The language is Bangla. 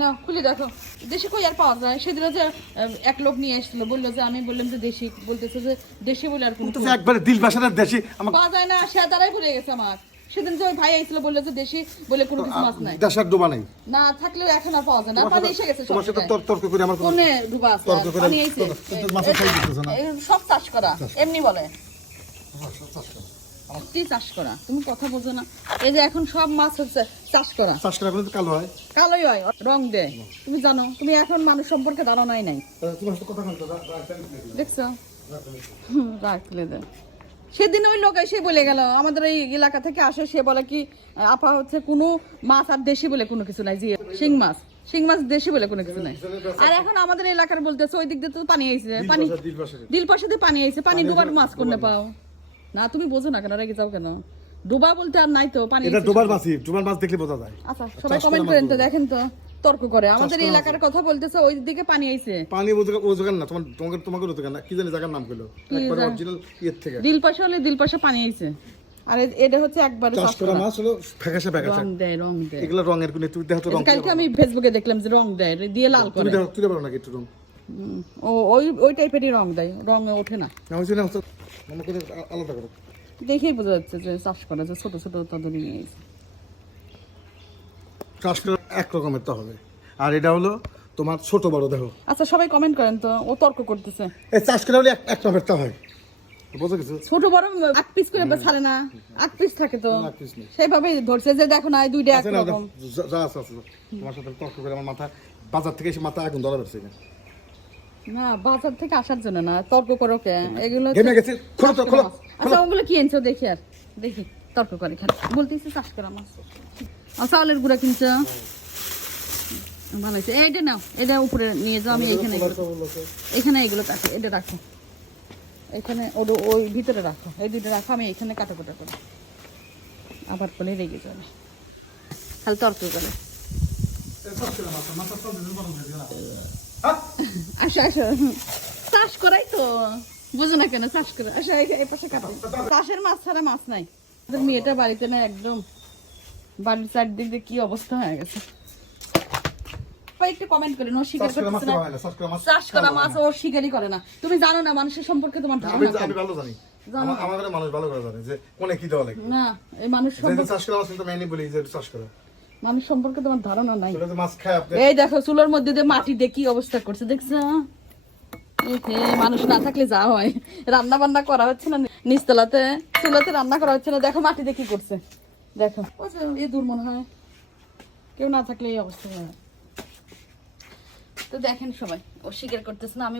না খুলে দেখো। দেশি কই আর পাওয়া যায়? সেদিন যে এক লোক নিয়ে এসেছিল বলল যে আমি বললাম যে দেশি। বলতেছে যে দেশি বলে আর কোনো একবারে দিল বাসার দেশি আমার পাওয়া যায় না সে দ্বারাই ভরে গেছে আমার। সেদিন যে ওই ভাই আইছিল বলল যে দেশি বলে কোনো কিছু মাছ নাই। দেশের ডোবা নাই। না থাকলেও এখন আর পাওয়া যায় না। পানি এসে গেছে সব তোমার সাথে। তর্ক করে আমার কোনে ডুবা আছে। তর্ক করে পানি তো মাছের খাই দিতেছে না। সব চাষ করা। এমনি বলে। সত্যি চাষ করা। তুমি কথা বোঝো না। এই যে এখন সব মাছ হচ্ছে চাষ করা। চাষ করা কালো হয়। কালোই হয় রং দেয়। তুমি জানো তুমি এখন মানুষ সম্পর্কে ধারণাই নাই। দেখছ? রাখলে দে। সেদিন ওই লোক এসে বলে গেল আমাদের এই এলাকা থেকে আসে সে বলে কি আপা হচ্ছে কোনো মাছ আর দেশি বলে কোনো কিছু নাই জি শিং মাছ। শিং মাছ দেশি বলে কোনো কিছু নাই। আর এখন আমাদের এলাকার বলতেছে ওই দিক দিয়ে তো পানি আইছে পানি। দিল পাশে দিয়ে পানি আইছে পানি ডুবার মাছ কোনে পাও? না তুমি বোঝো না কেন রেগে যাও কেন? ডুবা বলতে আর নাই তো পানি এটা। ডোবার মাছই ডোবার মাছ দেখলে বোঝা যায়। আচ্ছা সবাই কমেন্ট করেন তো দেখেন তো তর্ক করে। আমাদের এলাকার কথা বলতেছে ওই দিকে পানি আইছে। পানি ও জায়গা- ও জায়গার না তোমার তোমাকে তোমাকে ও না কি জানি জায়গার নাম কইলো। একবার অরিজিনাল ইয়ের থেকে। দিল পাশে হলে দিল পাশে পানি আইছে। আর এটা হচ্ছে একবারে চাষ করা। মাছ হলো ফ্যাকাশে ফ্যাকাশে। রং দেয় রং দেয়। এগুলো রঙের কোনো তুমি দেখো তো রং কালকে আমি ফেসবুকে দেখলাম যে রং দেয় দিয়ে লাল তুমি করে। দেখো তুলে পারো নাকি একটু রং? ও ওই ওই টাইপেরই রং দেয় রঙে ওঠে না। না হচ্ছে না হচ্ছে করে আ- আলাদা করো। দেখেই বোঝা যাচ্ছে যে চাষ করা যে ছোট ছোট তাদের নিয়ে গেছে চাষ করা এক রকমের তো হবে। আর এটা হলো তোমার ছোট বড় দেখো আচ্ছা সবাই কমেন্ট করেন তো ও তর্ক করতেছে। এই চাষ করা হলে এক এক রকমের তো হয়। ছোট বড় আট পিস করে ছাড়ে না আট পিস থাকে তো। আট piece নেই। সেইভাবেই ধরছে যে দেখো না দুইটা আছে একরকম। যা যা আছে আছে। তোমার সাথে তর্ক করে আমার মাথা বাজার থেকে এসে মাথা আগুন ধরা না বাজার থেকে আসার জন্য না তর্ক করো কে? এগুলো ঘেমে গেছে। খোলো তো খোলো আচ্ছা ওগুলো কি এনেছো? দেখি আর দেখি তর্ক করে খালি। বলতেছি চাষ করা মাছ। আর চাউলের গুঁড়া কিনছো? হয়েছে। এইটা নাও এটা উপরে নিয়ে যাও আমি এখানে এখানে এগুলো কাটি এটা রাখো। এখানে ওর ওই ভিতরে রাখো এই দুটো রাখো আমি এখানে কাটা কাটা করি আবার করে রেগে যাবে। খালি তর্ক করে। আসো আসো। চাষ করাই তো। বুঝো না কেন চাষ করে। আসো এই এই পাশে কাটো। চাষের মাছ ছাড়া মাছ নাই। আমাদের মেয়েটা বাড়িতে না একদম বাড়ির চারদিক দিয়ে কি অবস্থা হয়ে গেছে। সবাই একটু কমেন্ট করেন ও স্বীকার করতেছে না। চাষ করা মাছ ও স্বীকারই করে না। তুমি জানো না মানুষের সম্পর্কে তোমার ধারণা আমি। ভালো জানি। আমাদের মানুষ ভালো করে জানে যে কোনে কি দেওয়া লাগে। না এই মানুষ যেদিন সম্পর্কে চাষ করা মাছ কিন্তু আমি বলি যে চাষ করা। মানুষ সম্পর্কে তোমার ধারণা নাই। এই দেখো চুলোর মধ্যে দিয়ে মাটি দিয়ে কি অবস্থা করছে দেখছ? মানুষ না থাকলে যা হয়। রান্না বান্না করা হচ্ছে না নিচতলাতে চুলাতে রান্না করা হচ্ছে না। দেখো মাটিতে কি করছে। দেখো এ দূর মনে হয়। কেউ না থাকলে এই অবস্থা হয়। তো দেখেন সবাই ও স্বীকার করতেছে না আমি